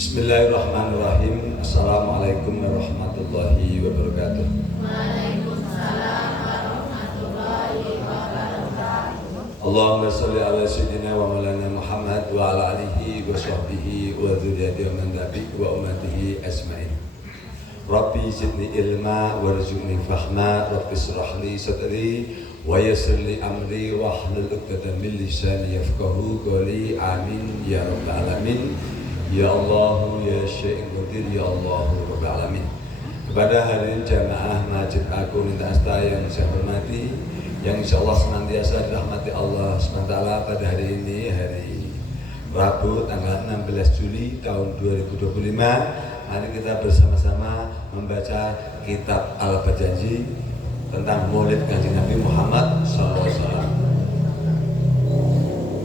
Bismillahirrahmanirrahim. Assalamualaikum warahmatullahi wabarakatuh. Waalaikumsalam warahmatullahi wabarakatuh. Allahumma sholli ala sayyidina wa maulana Muhammad wa ala alihi wa sahbihi wa dzurriyyatihi wa man tabi'ahum wa ummatihi ajmain. Rabbi zidni ilma warzuqni fahma, rabbi shrah li sadri wa yassir li amri wahlul 'uqdatam min lisani yafqahu qawli. Amin ya rabbal alamin. Ya Allah, ya Syekh Qadir, ya Allah Rabbul Alamin. Kepada hadirin jamaah Masjid Agung Lintas Asta yang saya hormati, yang insya Allah senantiasa dirahmati Allah SWT pada hari ini, hari Rabu tanggal 16 Juli tahun 2025. Mari kita bersama-sama membaca kitab Al-Berjanji tentang Maulid Kanjeng Nabi Muhammad SAW.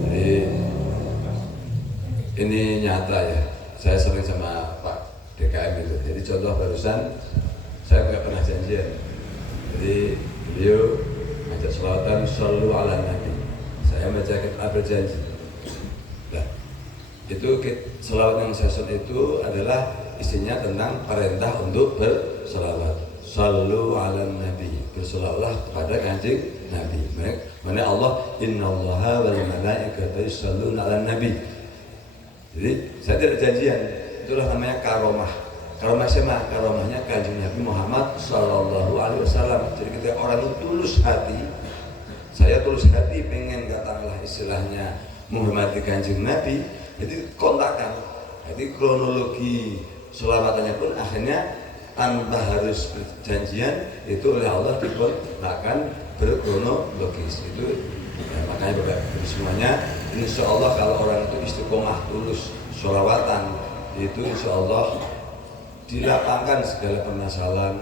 Jadi ini nyata ya, saya sering sama Pak DKM itu. Jadi contoh barusan, saya nggak pernah janjian. Jadi beliau ngajak sholawatan shollu ala nabi. Saya baca kitab berjanji. Nah, itu sholawat yang saya susun itu adalah isinya tentang perintah untuk bersolawat. Shollu ala nabi, bersolawatlah kepada kanjeng Nabi. Mana Allah, innallaha wal malaikata yusholluna ala nabi. Jadi saya tidak janjian, itulah namanya karomah. Karomah siapa? Karomahnya kanjeng Nabi Muhammad Sallallahu Alaihi Wasallam. Jadi ketika orang itu tulus hati, saya tulus hati pengen katakanlah istilahnya menghormati kanjeng Nabi, jadi kontakkan. Jadi kronologi selawatannya pun akhirnya tanpa harus berjanjian itu oleh Allah dikontakkan berkronologis. Itu ya, makanya Bapak Ibu semuanya, insya Allah kalau orang itu istiqomah tulus sholawatan, itu insya Allah dilapangkan segala permasalahan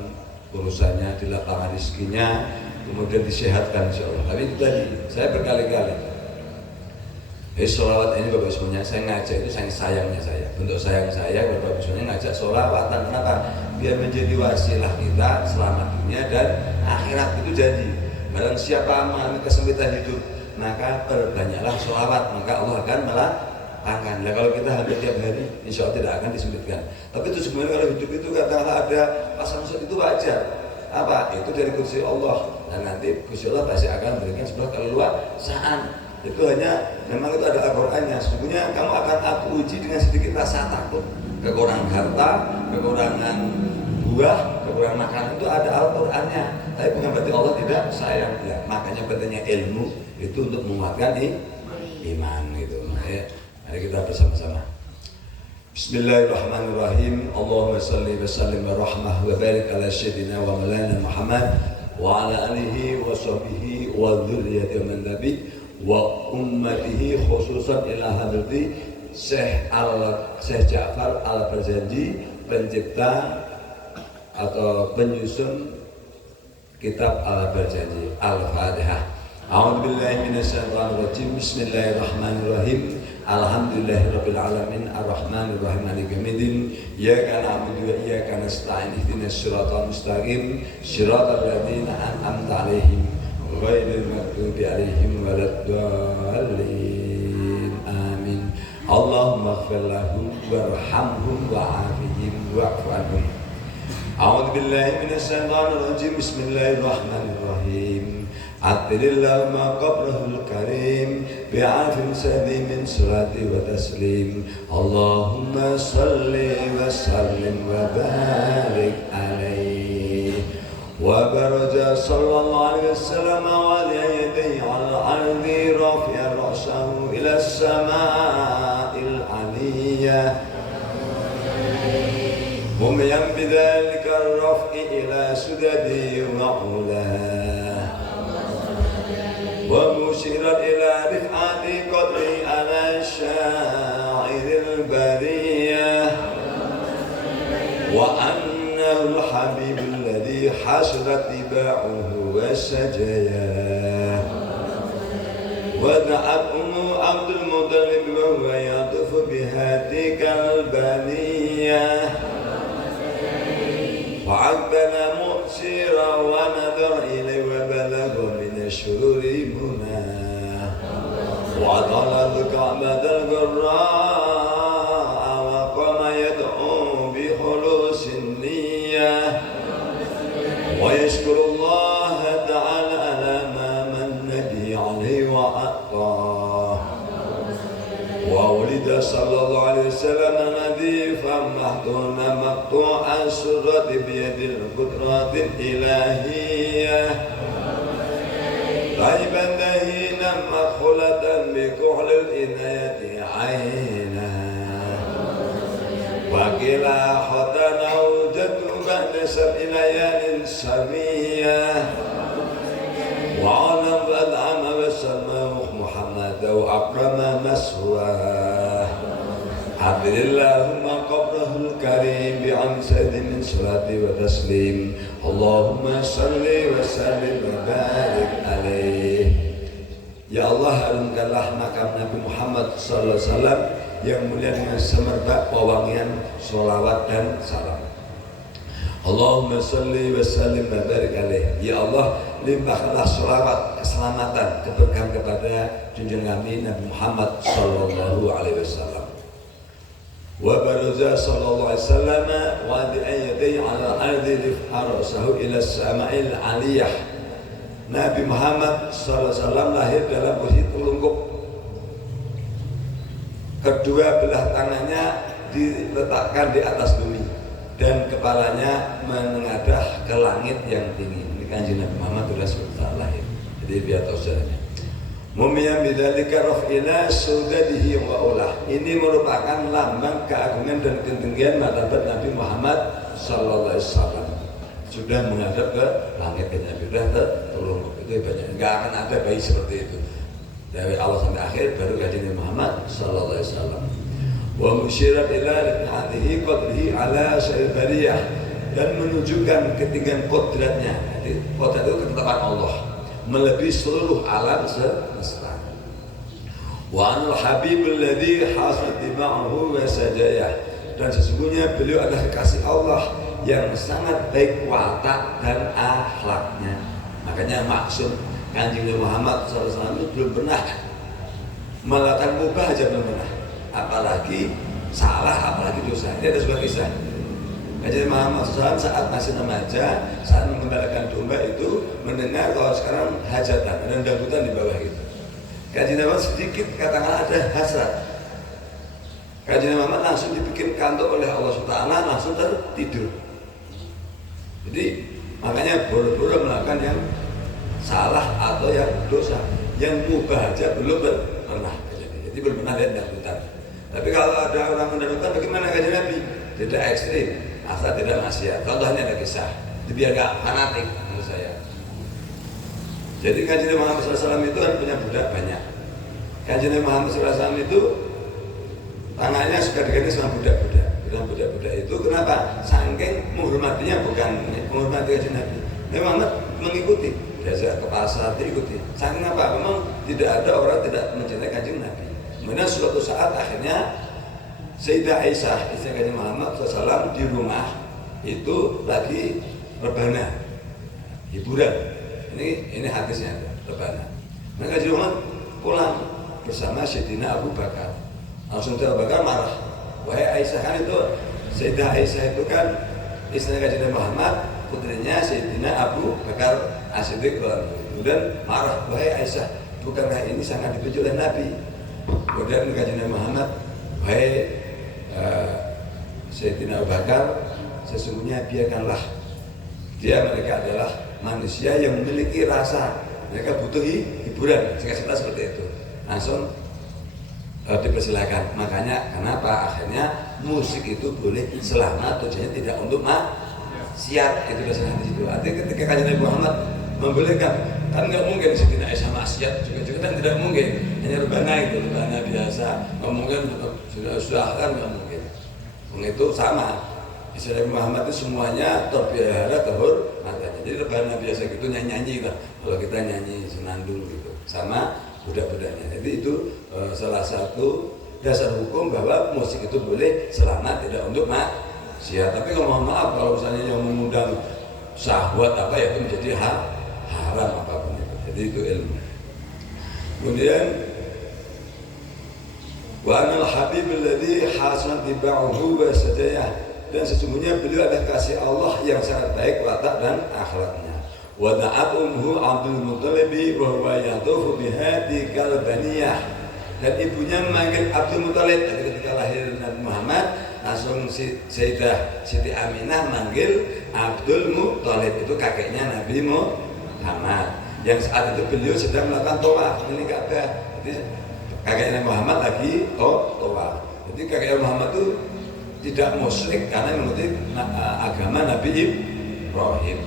urusannya, dilapangkan rezekinya, kemudian disehatkan insya Allah. Tapi itu tadi saya berkali-kali sholawat ini Bapak Ibu semuanya saya ngajak itu sayangnya saya, bentuk sayang saya Bapak Ibu semuanya ngajak sholawatan. Kenapa? Biar menjadi wasilah kita selamat dunia dan akhirat. Itu janji. Barang siapa mengalami kesempitan hidup, maka perbanyaklah sholawat, maka Allah akan melapangkan. Nah, kalau kita hampir tiap hari, insya Allah tidak akan disempitkan. Tapi itu sebenarnya kalau hidup itu katakanlah ada pasang surut itu wajar. Apa? Itu dari Gusti Allah. Dan nanti Gusti Allah pasti akan memberikan sebuah keleluasaan. Itu hanya, memang itu ada Al-Qur'annya. Sesungguhnya kamu akan aku uji dengan sedikit rasa takut, kekurangan harta, kekurangan buah, kekurangan makanan, itu ada Al-Qur'annya. Tapi bukan berarti Allah tidak sayang ya. Makanya pentingnya ilmu itu untuk menguatkan iman gitu. Mari kita bersama-sama. Bismillahirrahmanirrahim. Allahumma shalli wa sallim wa rahmah wa barik ala sayyidina wa maulana Muhammad wa ala alihi wa sahbihi wa dzurriyyatihi wa man tabi'ahum wa ummatihi khususan ila hadrati Syekh Ja'far Al-Berjanji, pencipta atau penyusun kitab Al-Berjanji. Al-Fatihah. A'udzubillahi minasyaitonirrajim. Bismillahirrahmanirrahim. Alhamdulillahirabbil alamin arrahmanirrahim maliki yaumiddin. Iyyaka na'budu wa iyyaka nasta'in. Ihdinas siratal mustaqim. Shiratal ladzina an'amta 'alaihim ghairil maghdubi 'alaihim waladdallin. Amin. Allahumma ighfir lahum warhamhum wa'afihim wa'fu 'anhum. A'udzubillahi minasyaitonirrajim. Bismillahirrahmanirrahim. Atilillahumma qabrahul karim bi'afin sadimin salati wa taslim. Allahumma salli wa sallim wa barik alaihi wa baraja sallallahu alaihi wasallam wa yadayhi al-ardi rafi'a ra'sahu ila as-sama'il 'aliyyah mumiyan bidzalika ar-raf'i ila sudadi ma'ulah wa musyirat ila rif'ati qadri ala sya'iril bariyah wa annahu al-habibul ladhi hasrat tiba'uhu wa sajayah wa da'at ummu Abdul Muttalib wa huwa yatufu bihatikal baniyah fa'aqbala mu'sira wa nadar ilai wa balagha min ash-shururi munah wa talal ka'batal gharra'a wa qama والسلام نظيفا محضونا مقطوع السرة بيد القدرة الإلهية طيبا دهينا مخلة بكحل العناية عينا وكلا حتنا وجدتك نسب ليال سمية وعلم الأنعام والسماء محمد وأكرم مسواه عبد اللهم قبره الكريم بعمسد من صلاة وتسليم اللهم صل وسلم وبارك عليه. Ya Allah, harumkanlah makam Nabi Muhammad SAW yang mulia dengan semerbak pewangian sholawat dan salam. Allahumma salli wa sallim wa barik alaih. Ya Allah, limpahkanlah sholawat, keselamatan, keberkahan kepada junjungan kami Nabi Muhammad SAW. Wa baraza sallallahu alaihi wasallam wa bi ayyadihi ala ardi lifarasahu ila sama'il aliyah. Nabi Muhammad SAW lahir dalam posisi telungkup. Kedua belah tangannya diletakkan di atas bumi dan kepalanya menengadah ke langit yang tinggi. Ini Kanjeng Nabi Muhammad sudah sebentar lahir. Jadi biar tahu sejarahnya. Mumiyam bidzalika raf'ila saudadihi wa ulah. Ini merupakan lambang keagungan dan ketinggian martabat Nabi Muhammad sallallahu alaihi wasallam. Sudah menghadap ke langit, sudah tertelungkup. Itu banyak. Enggak akan ada bayi seperti itu. Dari awal sampai akhir baru Kanjeng Nabi Muhammad sallallahu alaihi wasallam. Wa musyirat ila rifatihi qadrihi ala sa'il bariyah, dan menunjukkan ketinggian kodratnya. Jadi kodrat itu ketetapan Allah melebihi seluruh alam semesta. Wa anul habibul ladzi hasad dima'ahu wa sajayah, dan sesungguhnya beliau adalah kekasih Allah yang sangat baik watak dan akhlaknya. Makanya maksud Kanjeng Muhammad SAW itu belum pernah melakukan mubah aja, belum pernah, apalagi salah, apalagi dosa. Ini ada sebuah kisah. Kanjeng Muhammad SAW saat masih remaja, saat mengembalakan domba itu mendengar kalau sekarang hajatan, ada dangdutan di bawah itu. Kanjeng Muhammad sedikit katakanlah ada hasrat. Kanjeng Muhammad langsung dibikin kantuk oleh Allah SWT, langsung tertidur. Jadi makanya boro-boro melakukan yang salah atau yang dosa, yang mubah aja belum pernah. Jadi belum pernah lihat dangdutan. Tapi kalau ada orang mendangdutan, bagaimana Kanjeng Nabi? Tidak ekstrim, asal tidak maksiat. Contohnya ada kisah, itu biar gak fanatik menurut saya. Jadi Kanjeng Muhammad SAW itu kan punya budak banyak. Kanjeng Muhammad SAW itu tangannya suka diganti sama budak-budak. Dan budak-budak itu kenapa? Saking menghormatinya, bukan menghormati Kanjeng Nabi. Memang mengikuti, biasa ke pasar diikuti. Saking apa? Memang tidak ada orang tidak mencintai Kanjeng Nabi. Kemudian suatu saat akhirnya Sayyidah Aisyah, istri Kanjeng Muhammad SAW di rumah itu lagi rebana, hiburan. Ini hadisnya, rebana. Maka Kanjeng Muhammad pulang bersama Sayyidina Abu Bakar. Langsung Abu Bakar marah. Wahai Aisyah, kan itu Sayyidah Aisyah itu kan istri Kanjeng Muhammad, putrinya Sayyidina Abu Bakar As-Siddiq. Kemudian marah, wahai Aisyah, bukankah ini sangat dipuji oleh Nabi? Kemudian Kanjeng Muhammad, wahai Sayyidina Abu Bakar, sesungguhnya biarkanlah mereka adalah manusia yang memiliki rasa, mereka butuh hiburan, singkat seperti itu. Langsung dipersilakan. Makanya kenapa akhirnya musik itu boleh selama tujuannya tidak untuk maksiat. Itu dasar hadis itu. Artinya ketika Kanjeng Nabi Muhammad membolehkan, kan nggak mungkin Sayyidina Aisyah maksiat juga kan tidak mungkin. Hanya rebana itu, rebana biasa. Nggak mungkin sudah kan nggak mungkin. Itu sama. Nabi Muhammad itu semuanya terpelihara kehormatannya. Jadi rebana biasa gitu nyanyi lah. Kalau kita nyanyi senandung gitu. Sama budak-budaknya. Jadi itu salah satu dasar hukum bahwa musik itu boleh selama tidak untuk maksiat. Tapi kalau mohon maaf, kalau misalnya yang mengundang syahwat apa ya, itu menjadi haram apapun itu. Jadi itu ilmu. Kemudian wa anal habib alladhi hasanat tiba'uhu wa sajayah, dan sesungguhnya beliau adalah kasih Allah yang sangat baik watak dan akhlaknya. Wa da'at umhu Abdul Muttalib wa huwa yatufu bihadi kalbaniyah, dan ibunya memanggil Abdul Muttalib. Jadi ketika kelahiran Nabi Muhammad, langsung Sayyidah Siti Aminah manggil Abdul Muthalib, itu kakeknya Nabi Muhammad. Yang saat itu beliau sedang melakukan tawaf keliling Ka'bah. Jadi kakeknya Nabi Muhammad lagi tawaf. Jadi kakeknya Muhammad itu tidak musyrik karena mengikuti agama Nabi Ibrahim.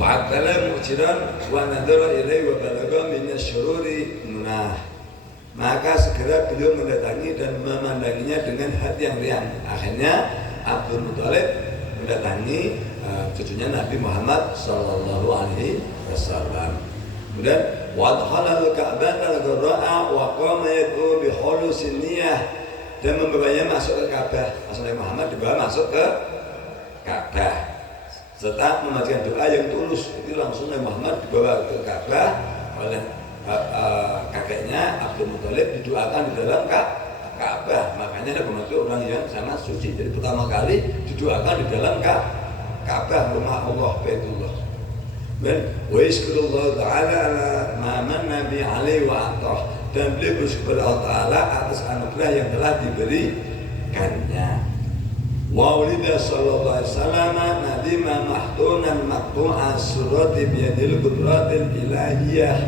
Fa'atala mu'jiran wa nadara ilaihi wa balagha min asyururi munah. Maka segera beliau mendatangi dan memandanginya dengan hati yang riang. Akhirnya Abdul Muthalib mendatangi cucunya Nabi Muhammad sallallahu alaihi wasallam. Kemudian wadkhala al-Ka'bah al-Gharra'a wa qama yad'u bi khulusin niyyah, dan membawanya masuk ke Ka'bah. Nabi Muhammad dibawa masuk ke Ka'bah serta membacakan doa yang tulus. Itu langsung Nabi Muhammad dibawa ke Ka'bah oleh kakeknya Abdul Muthalib, didoakan di dalam Ka'bah. Makanya Nabi Muhammad itu orang yang sangat suci. Jadi pertama kali didoakan di dalam Ka'bah, rumah Allah, Baitullah. Dan wa yashkurullah ta'ala ala ma manna bi alaihi wa atah, dan beliau bersyukur Allah Ta'ala atas anugerah yang telah diberikannya. Wa ulida sallallahu alaihi wasallam nadima mahtunan maqtu'an surati biyadil qudratil ilahiyah.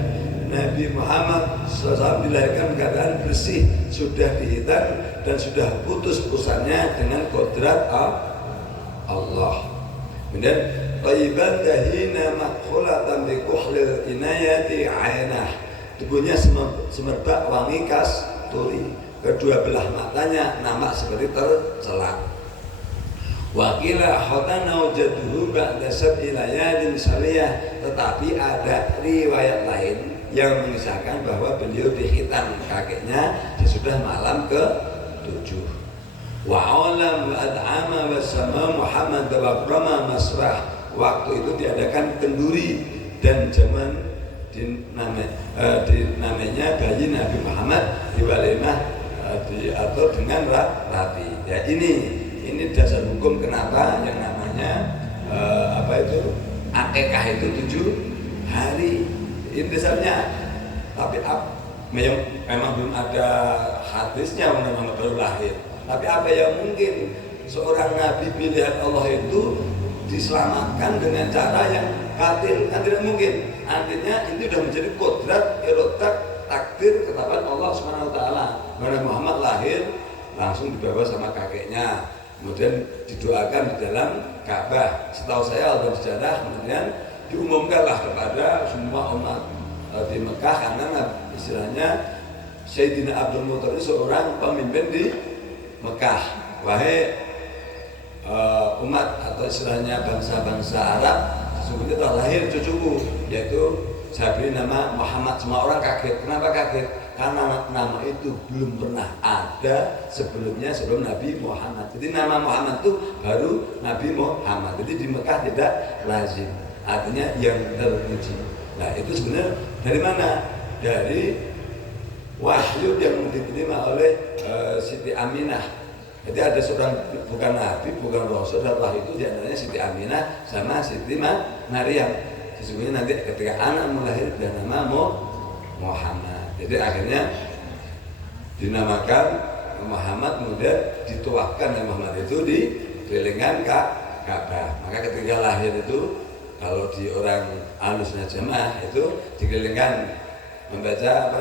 Nabi Muhammad SAW dilahirkan keadaan bersih, sudah dihitan dan sudah putus urusannya dengan kodrat Allah. Kemudian thayyiban dahina makhulatan bi kuhlil inayati ainah, tubuhnya semerbak wangi kasturi, kedua belah matanya nampak seperti tercelak. Wakila khotana jaduhu ba'da sab'i layalin saliyah, tetapi ada riwayat lain yang mengisahkan bahwa beliau dihitan kakeknya sesudah malam ke-7. Wa alam wa ad'ama wa sama Muhammad wa brama masrah, waktu itu diadakan kenduri dan zaman namanya bayi Nabi Muhammad di walimah diatur dengan rati. Ya, ini dasar hukum kenapa yang namanya akikah itu 7 hari. Ini dasarnya. Tapi memang belum ada hadisnya mengenai baru lahir. Tapi apa yang mungkin seorang nabi pilihan Allah itu diselamatkan dengan cara yang batil? Kan tidak mungkin. Artinya itu sudah menjadi kodrat, irodak, takdir, ketetapan Allah Subhanahu wa taala. Nabi Muhammad lahir langsung dibawa sama kakeknya, kemudian didoakan di dalam Ka'bah. Setahu saya dalam sejarah kemudian diumumkanlah kepada semua umat di Mekah, karena istilahnya Sayyidina Abdul Muthalib seorang pemimpin di Mekah. Wahai umat atau istilahnya bangsa-bangsa Arab, sesungguhnya telah lahir cucuku, yaitu saya beri nama Muhammad. Semua orang kaget. Kenapa kaget? Karena nama itu belum pernah ada sebelumnya, sebelum Nabi Muhammad. Jadi nama Muhammad itu baru Nabi Muhammad. Jadi di Mekah tidak lazim, artinya yang terpuji. Nah, itu sebenarnya dari mana? Dari wahyu yang diterima oleh Siti Aminah. Jadi ada seorang, bukan Nabi, bukan Rasul, dan wahyu itu diantaranya Siti Aminah sama Siti Maryam. Sesungguhnya nanti ketika anak melahir dan nama Muhammad. Jadi akhirnya dinamakan Muhammad, kemudian dituahkan oleh Muhammad itu di kelilingan Ka'bah. Maka ketika lahir itu, kalau di orang alusnya jamaah itu dikelilingkan membaca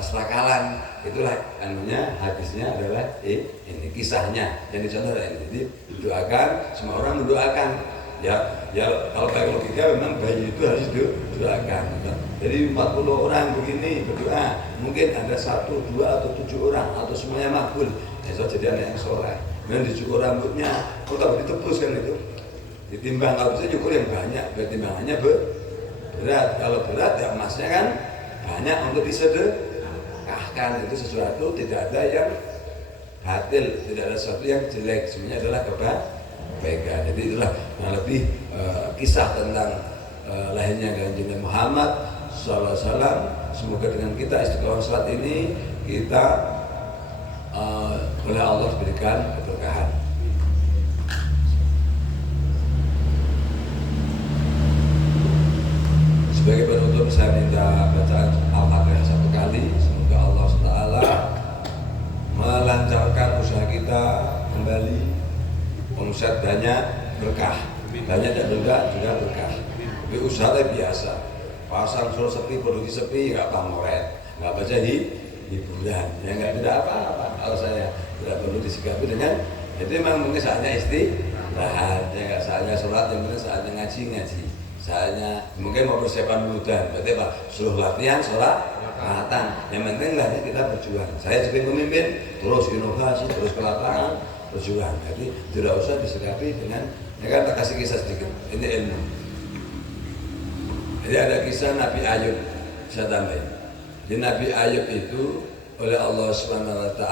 asrakalan. Itulah anunya, hadisnya adalah ini kisahnya yang dicontoh ini. Jadi didoakan, semua orang mendoakan. Ya kalau pakai logika memang bayi itu harus didoakan. Jadi 40 orang begini berdoa, mungkin ada 1, 2 atau 7 orang atau semuanya makbul. Besok jadi anak yang soleh. Kemudian dicukur rambutnya, kalau ditebus kan itu. Ditimbang, kalau bisa cukur yang banyak, biar timbangannya berat. Kalau berat ya emasnya kan banyak untuk disedekahkan. Itu sesuatu tidak ada yang batil, tidak ada sesuatu yang jelek, semuanya adalah kebaikan. Jadi itulah lebih kisah tentang lahirnya Kanjeng Muhammad sallallahu alaihi wasallam. Semoga dengan kita istiqomah salat ini kita oleh Allah diberikan keberkahan. Sebagai penutup saya minta bacaan Al-Fatihah 1 kali. Semoga Allah SWT usaha kita kembali, omset banyak, berkah, banyak dan juga berkah. Tapi usaha biasa, pasar solo sepi, produksi sepi, nggak pamoret, nggak baca hiburan, ya nggak tidak apa-apa. Kalau saya tidak perlu disikapi dengan itu memang mungkin saatnya istirahat, ya nggak saatnya sholat, yang mungkin saatnya ngaji, saatnya mungkin mau persiapan wudhu, berarti apa? Suruh latihan, sholat, matang. Yang penting lah kita berjuang. Saya sebagai pemimpin terus inovasi, terus ke lapangan, berjuang. Jadi tidak usah disikapi dengan, ya kan tak kasih kisah sedikit. Ini ilmu. Jadi ada kisah Nabi Ayub, saya tambahin. Jadi Nabi Ayub itu oleh Allah SWT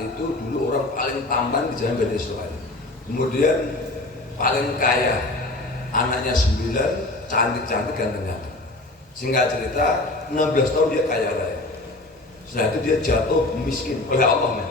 itu dulu orang paling tampan di zaman Bani Israil. Kemudian paling kaya, anaknya 9, cantik-cantik ganteng-ganteng. Singkat cerita, 16 tahun dia kaya raya. Setelah itu dia jatuh miskin oleh Allah.